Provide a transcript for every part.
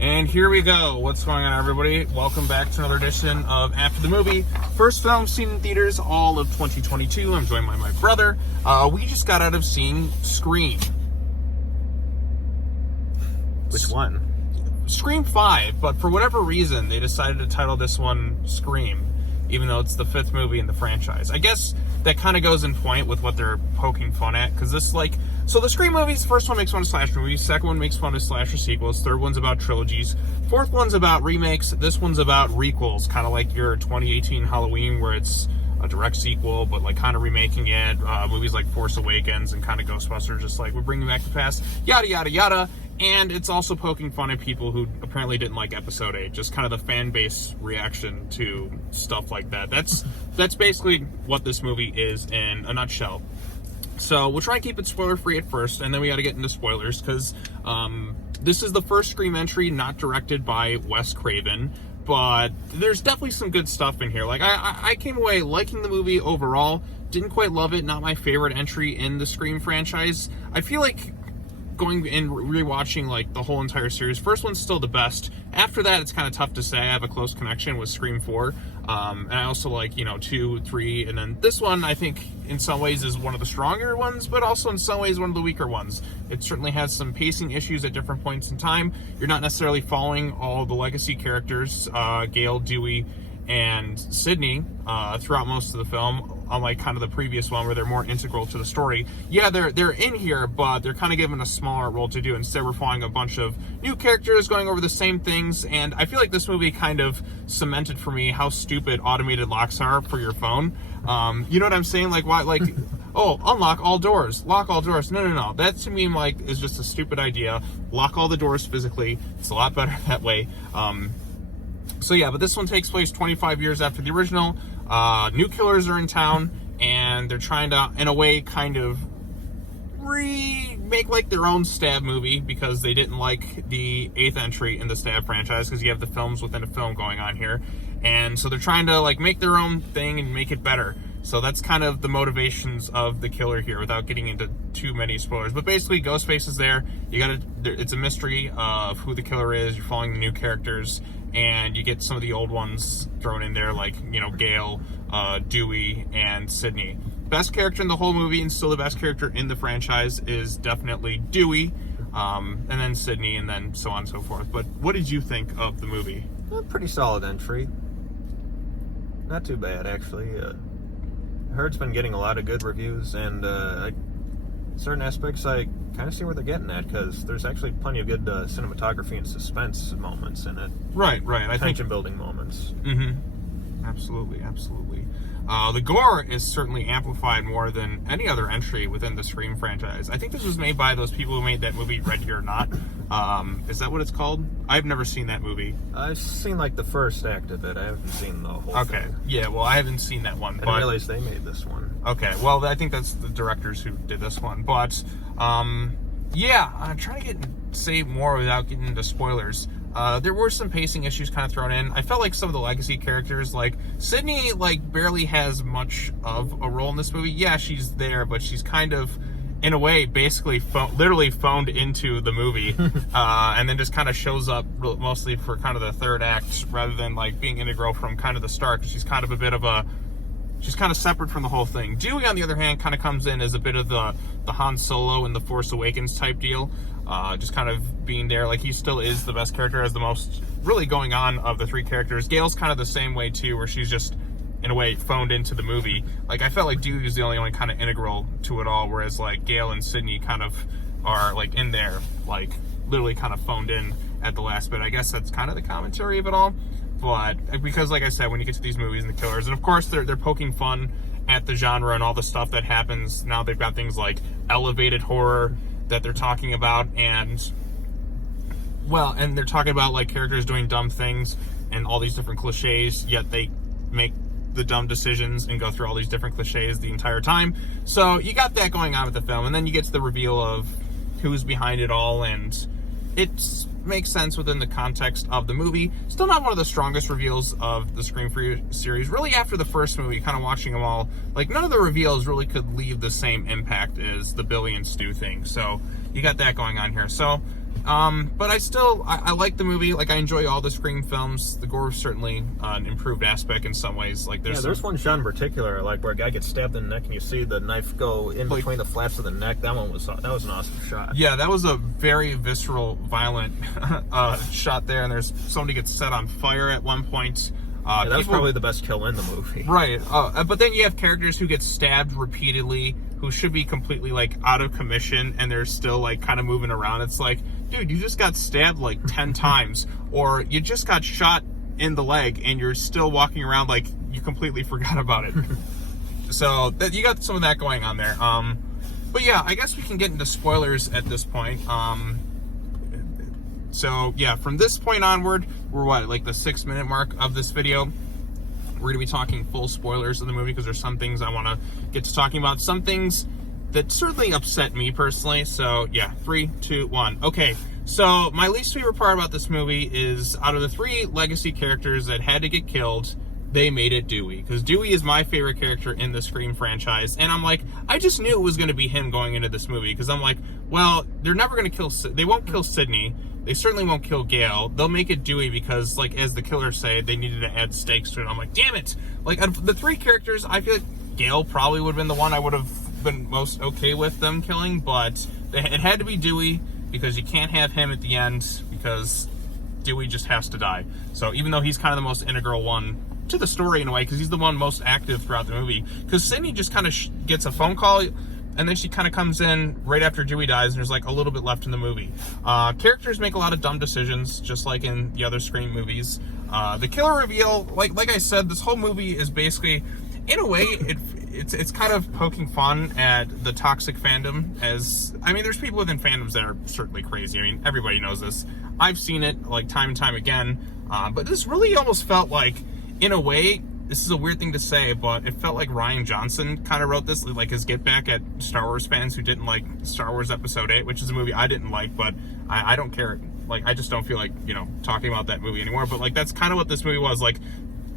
And here we go. What's going on, everybody? Welcome back to another edition of After the Movie. First film seen in theaters all of 2022. I'm joined by my brother. We just got out of seeing Scream. Which one? Scream 5, but for whatever reason, they decided to title this one Scream, even though it's the 5th movie in the franchise. I guess that kind of goes in point with what they're poking fun at, because this, so the Scream movies, the first one makes fun of slasher movies, second one makes fun of slasher sequels, third one's about trilogies, fourth one's about remakes, this one's about requels, kind of like your 2018 Halloween, where it's a direct sequel, but kind of remaking it, movies like Force Awakens and kind of Ghostbusters, just we're bringing back the past, yada, yada, yada. And it's also poking fun at people who apparently didn't like Episode 8, just kind of the fan base reaction to stuff like that. That's basically what this movie is in a nutshell. So we'll try and keep it spoiler-free at first, and then we got to get into spoilers, because this is the first Scream entry not directed by Wes Craven, but there's definitely some good stuff in here. I came away liking the movie overall, didn't quite love it, not my favorite entry in the Scream franchise. I feel like going and rewatching the whole entire series, first one's still the best. After that, it's kind of tough to say. I have a close connection with Scream 4, and I also like 2, 3, and then this one I think in some ways is one of the stronger ones, but also in some ways one of the weaker ones. It certainly has some pacing issues at different points in time. You're not necessarily following all the legacy characters, Gale, Dewey, and Sydney throughout most of the film, unlike kind of the previous one where they're more integral to the story. Yeah, they're in here, but they're kind of given a smaller role to do. Instead, we're following a bunch of new characters going over the same things, and I feel like this movie kind of cemented for me how stupid automated locks are for your phone. You know what I'm saying? Why, oh, unlock all doors, lock all doors. No. That to me, is just a stupid idea. Lock all the doors physically. It's a lot better that way. So yeah, but this one takes place 25 years after the original. New killers are in town, and they're trying to, in a way, kind of remake their own Stab movie, because they didn't like the 8th entry in the Stab franchise, because you have the films within a film going on here. And so they're trying to make their own thing and make it better. So that's kind of the motivations of the killer here, without getting into too many spoilers. But basically, Ghostface is there. It's a mystery of who the killer is. You're following the new characters, and you get some of the old ones thrown in there, Gale, Dewey, and Sydney. Best character in the whole movie, and still the best character in the franchise, is definitely Dewey, and then Sydney, and then so on and so forth. But what did you think of the movie? A pretty solid entry. Not too bad, actually. I heard it's been getting a lot of good reviews, and certain aspects I kind of see where they're getting at, because there's actually plenty of good cinematography and suspense moments in it. Right. Tension-building moments. Mm-hmm. Absolutely. The gore is certainly amplified more than any other entry within the Scream franchise. I think this was made by those people who made that movie Ready or Not. Is that what it's called? I've never seen that movie. I've seen the first act of it. I haven't seen the whole thing. Okay. Yeah, well, I haven't seen that one. I didn't realize they made this one. Okay, well, I think that's the directors who did this one. But, yeah, I'm trying to say more without getting into spoilers. There were some pacing issues kind of thrown in. I felt like some of the legacy characters, Sydney, barely has much of a role in this movie. Yeah, she's there, but she's kind of, in a way, basically literally phoned into the movie, and then just kind of shows up mostly for kind of the third act, rather than being integral from kind of the start, because she's kind of a bit of she's kind of separate from the whole thing. Dewey, on the other hand, kind of comes in as a bit of the Han Solo in the Force Awakens type deal. Just kind of being there. He still is the best character, has the most really going on of the three characters. Gale's kind of the same way, too, where she's just, in a way, phoned into the movie. I felt like Dewey was the only one kind of integral to it all, whereas, Gale and Sydney kind of are, in there, literally kind of phoned in at the last bit. I guess that's kind of the commentary of it all. But because, like I said, when you get to these movies and the killers, and of course they're poking fun at the genre and all the stuff that happens. Now they've got things like elevated horror that they're talking about, and they're talking about characters doing dumb things and all these different cliches, yet they make the dumb decisions and go through all these different cliches the entire time. So you got that going on with the film, and then you get to the reveal of who's behind it all, and it makes sense within the context of the movie. Still not one of the strongest reveals of the Scream series. Really, after the first movie, kind of watching them all, none of the reveals really could leave the same impact as the Billy and Stu thing. So you got that going on here. So But I like the movie. Like, I enjoy all the Scream films. The gore is certainly an improved aspect in some ways. Like, there's one shot in particular, like where a guy gets stabbed in the neck and you see the knife go in between the flaps of the neck. That was an awesome shot. Yeah, that was a very visceral, violent shot there. And there's somebody gets set on fire at one point. That's probably the best kill in the movie. Right. But then you have characters who get stabbed repeatedly, who should be completely, like, out of commission, and they're still, like, kind of moving around. It's like, dude, you just got stabbed, like, 10 times, or you just got shot in the leg, and you're still walking around like you completely forgot about it. So, you got some of that going on there. But yeah, I guess we can get into spoilers at this point. So, yeah, from this point onward, we're like the 6-minute mark of this video. We're going to be talking full spoilers of the movie because there's some things I want to get to talking about. Some things that certainly upset me personally. So, yeah, 3, 2, 1. Okay, so my least favorite part about this movie is out of the 3 legacy characters that had to get killed, they made it Dewey. Because Dewey is my favorite character in the Scream franchise. And I'm like, I just knew it was going to be him going into this movie. Because I'm like, well, they're never going to kill... They won't kill Sidney. They certainly won't kill Gale. They'll make it Dewey because, like, as the killers say, they needed to add stakes to it. I'm like, damn it! Like, of the 3 characters, I feel like Gale probably would have been the one I would have been most okay with them killing, but it had to be Dewey because you can't have him at the end because Dewey just has to die. So even though he's kind of the most integral one to the story in a way, because he's the one most active throughout the movie, because Sidney just kind of gets a phone call, and then she kind of comes in right after Dewey dies, and there's like a little bit left in the movie. Characters make a lot of dumb decisions, just like in the other Scream movies. The killer reveal, like I said, this whole movie is basically, in a way, it's kind of poking fun at the toxic fandom. As I mean, there's people within fandoms that are certainly crazy. I mean, everybody knows this. I've seen it like time and time again. But this really almost felt like, in a way, this is a weird thing to say, but it felt like Rian Johnson kind of wrote this, like his get back at Star Wars fans who didn't like Star Wars Episode 8, which is a movie I didn't like, but I don't care. Like, I just don't feel like, talking about that movie anymore. But, like, that's kind of what this movie was. Like,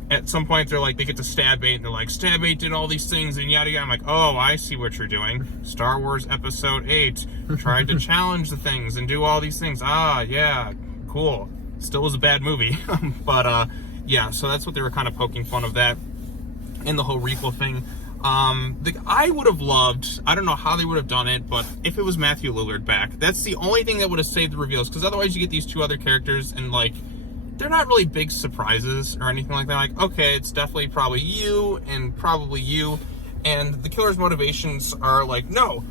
at some point, they're like, they get to Stab 8, and they're like, Stab 8 did all these things, and yada yada. I'm like, oh, I see what you're doing. Star Wars Episode 8 tried to challenge the things and do all these things. Ah, yeah, cool. Still was a bad movie. But, yeah, so that's what they were kind of poking fun of that and the whole requel thing. I would have loved, I don't know how they would have done it, but if it was Matthew Lillard back, that's the only thing that would have saved the reveals, because otherwise you get these 2 other characters, and, like, they're not really big surprises or anything like that. Like, okay, it's definitely probably you, and probably you, and the killer's motivations are like, no,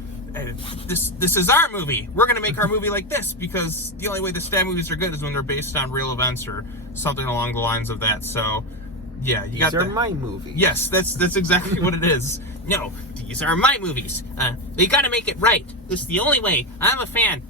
this is our movie. We're going to make our movie like this, because the only way the Stab movies are good is when they're based on real events or something along the lines of that. So, yeah, you got these are my movies. Yes, that's exactly what it is. No, these are my movies. They got to make it right. This is the only way. I'm a fan.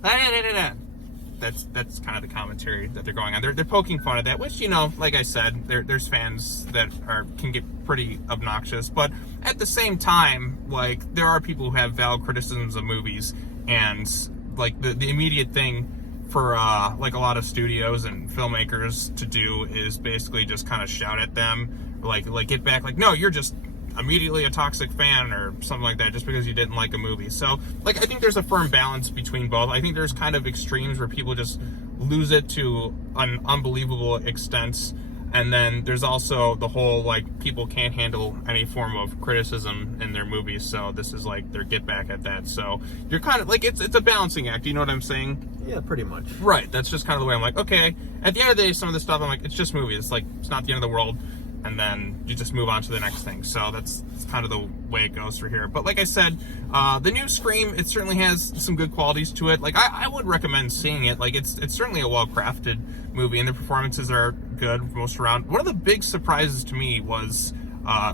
That's kind of the commentary that they're going on. They're poking fun at that, which, like I said, there's fans that can get pretty obnoxious. But at the same time, like, there are people who have valid criticisms of movies, and like the immediate thing for like a lot of studios and filmmakers to do is basically just kind of shout at them, like get back, like, no, you're just immediately a toxic fan or something like that just because you didn't like a movie. So, like, I think there's a firm balance between both. I think there's kind of extremes where people just lose it to an unbelievable extent, and then there's also the whole, like, people can't handle any form of criticism in their movies, so this is like their get back at that. So you're kind of like, it's a balancing act, you know what I'm saying? Yeah, pretty much. Right, that's just kind of the way I'm like, okay, at the end of the day, some of this stuff, I'm like, it's just movies. It's like, it's not the end of the world. And then you just move on to the next thing. So that's kind of the way it goes for here. But like I said, the new Scream, it certainly has some good qualities to it. Like, I would recommend seeing it. Like, it's certainly a well-crafted movie, and the performances are good most around. One of the big surprises to me was,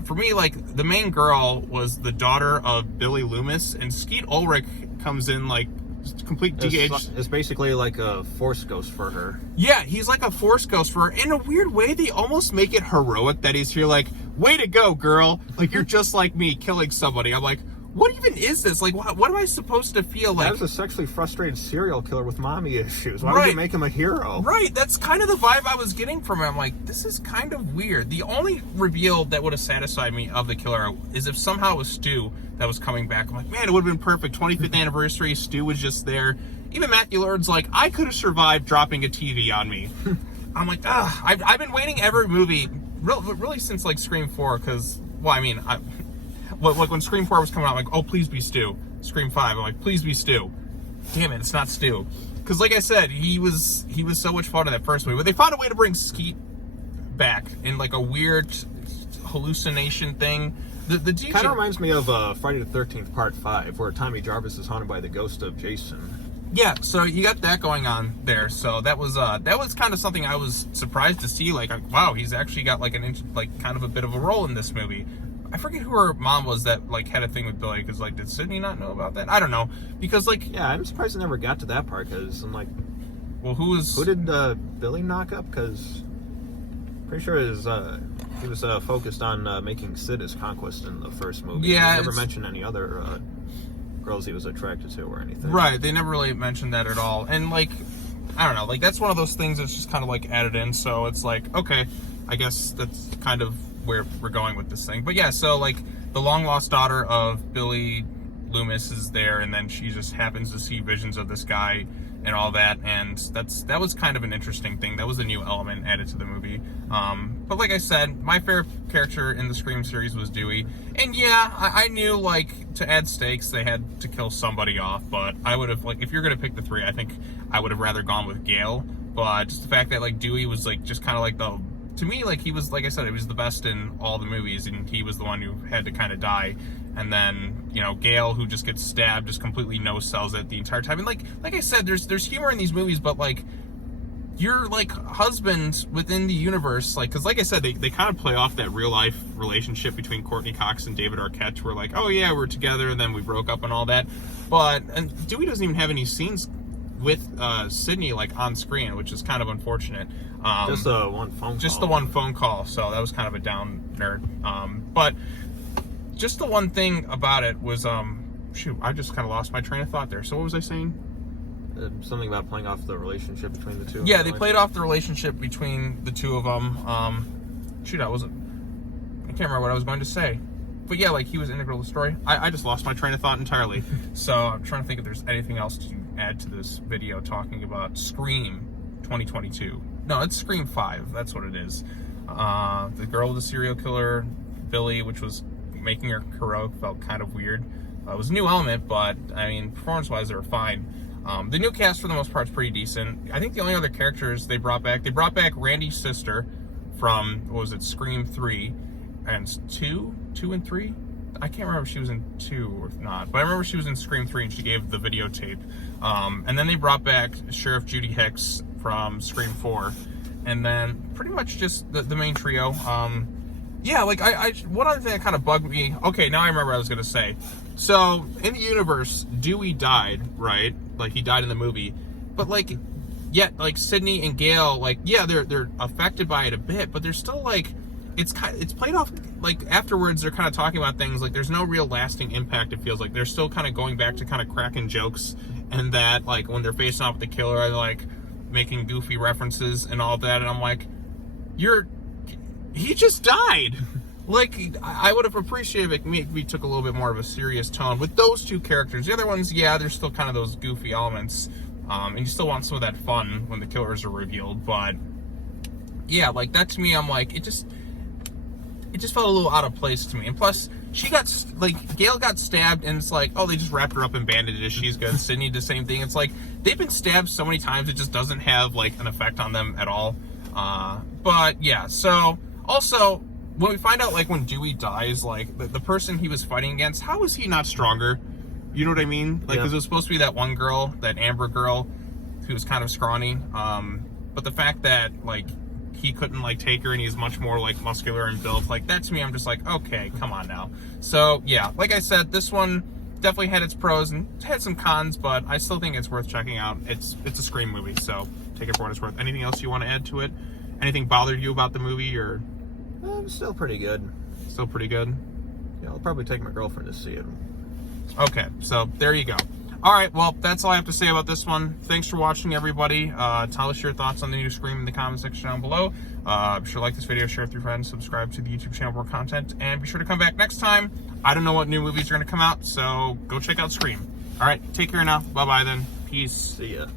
for me, like, the main girl was the daughter of Billy Loomis, and Skeet Ulrich comes in, like, complete de-aged. It's basically like a Force ghost for her. Yeah, he's like a Force ghost for her. In a weird way, they almost make it heroic that he's here, like, way to go, girl. Like, you're just like me, killing somebody. I'm like, what even is this? Like, what am I supposed to feel like? That was a sexually frustrated serial killer with mommy issues. Why Right. would you make him a hero? Right, that's kind of the vibe I was getting from it. I'm like, this is kind of weird. The only reveal that would have satisfied me of the killer is if somehow it was Stu that was coming back. I'm like, man, it would have been perfect. 25th anniversary, Stu was just there. Even Matthew Lillard's like, I could have survived dropping a TV on me. I'm like, I've been waiting every movie, really since like Scream 4, because, well, I mean, like when Scream 4 was coming out, I'm like, oh, please be Stu. Scream 5, I'm like, please be Stu. Damn it, it's not Stu. Because like I said, he was so much fun in that first movie. But they found a way to bring Skeet back in like a weird hallucination thing. The DJ kind of reminds me of Friday the 13th Part 5, where Tommy Jarvis is haunted by the ghost of Jason. Yeah, so you got that going on there. So that was kind of something I was surprised to see. Like, wow, he's actually got like kind of a bit of a role in this movie. I forget who her mom was that like had a thing with Billy, because like, did Sydney not know about that? I don't know, because like, yeah, I'm surprised I never got to that part, because I'm like, well, who did Billy knock up? Because pretty sure he was focused on making Sid his conquest in the first movie. Yeah, he never mentioned any other girls he was attracted to or anything. Right, they never really mentioned that at all. And like, I don't know, like that's one of those things that's just kind of like added in. So it's like, okay, I guess that's kind of where we're going with this thing. But yeah, so like the long lost daughter of Billy Loomis is there, and then she just happens to see visions of this guy and all that, and that was kind of an interesting thing. That was a new element added to the movie. But like I said, my favorite character in the Scream series was Dewey. And yeah, I knew like to add stakes they had to kill somebody off, but I would have, like, if you're gonna pick the three, I think I would have rather gone with Gale. But just the fact that like Dewey was like just kind of like to me, like, he was, like I said, he was the best in all the movies, and he was the one who had to kind of die. And then, you know, Gale, who just gets stabbed, just completely no-sells it the entire time. And like I said, there's humor in these movies, but like, your like husband within the universe, like, because like I said, they kind of play off that real life relationship between Courtney Cox and David Arquette, where like, oh yeah, we're together, and then we broke up and all that. And Dewey doesn't even have any scenes with Sydney like on screen, which is kind of unfortunate. Just the one phone call. Just the one phone call, so that was kind of a downer. But just the one thing about it was, shoot, I just kind of lost my train of thought there. So what was I saying? Something about playing off the relationship between the two. Yeah, they played off the relationship between the two of them. Shoot, I can't remember what I was going to say. But yeah, like, he was integral to the story. I just lost my train of thought entirely. So I'm trying to think if there's anything else to add to this video talking about Scream 2022. No, it's Scream 5. That's what it is. The girl with the serial killer, Billy, which was making her heroic, felt kind of weird. It was a new element, but, I mean, performance-wise, they were fine. The new cast, for the most part, is pretty decent. I think the only other characters they brought back Randy's sister from, what was it, Scream 3, and 2 and 3? I can't remember if she was in 2 or not, but I remember she was in Scream 3, and she gave the videotape. And then they brought back Sheriff Judy Hicks from Scream 4, and then pretty much just the main trio. Yeah, like, one other thing that kind of bugged me, okay, now I remember what I was going to say. So, in the universe, Dewey died, right? Like, he died in the movie. But, like, yet, like, Sydney and Gale, like, yeah, they're affected by it a bit, but they're still, like, it's played off, like, afterwards they're kind of talking about things, like, there's no real lasting impact, it feels like. They're still kind of going back to kind of cracking jokes, and that, like, when they're facing off with the killer, they're, like, making goofy references and all that, and I'm like, he just died. Like, I would have appreciated if we took a little bit more of a serious tone with those two characters. The other ones, yeah, there's still kind of those goofy elements, and you still want some of that fun when the killers are revealed, but yeah, like, that to me, I'm like, it just felt a little out of place to me. And plus, Gale got stabbed, and it's like, oh, they just wrapped her up in bandages, she's good. Sydney, the same thing. It's like, they've been stabbed so many times, it just doesn't have, like, an effect on them at all. But yeah, so, also, when we find out, like, when Dewey dies, like, the person he was fighting against, how is he not stronger? You know what I mean? Like, because it was supposed to be that one girl, that Amber girl, who was kind of scrawny. But the fact that, like, he couldn't, like, take her, and he's much more, like, muscular and built, like, that to me, I'm just like, okay, come on now. So, yeah, like I said, this one definitely had its pros and had some cons, but I still think it's worth checking out. It's a Scream movie, so take it for what it's worth. Anything else you want to add to it? Anything bothered you about the movie, or? Still pretty good. Still pretty good? Yeah, I'll probably take my girlfriend to see it. Okay, so there you go. All right, well, that's all I have to say about this one. Thanks for watching, everybody. Tell us your thoughts on the new Scream in the comment section down below. Be sure to like this video, share it with your friends, subscribe to the YouTube channel for more content, and be sure to come back next time. I don't know what new movies are going to come out, so go check out Scream. All right, take care now. Bye-bye then. Peace. See ya.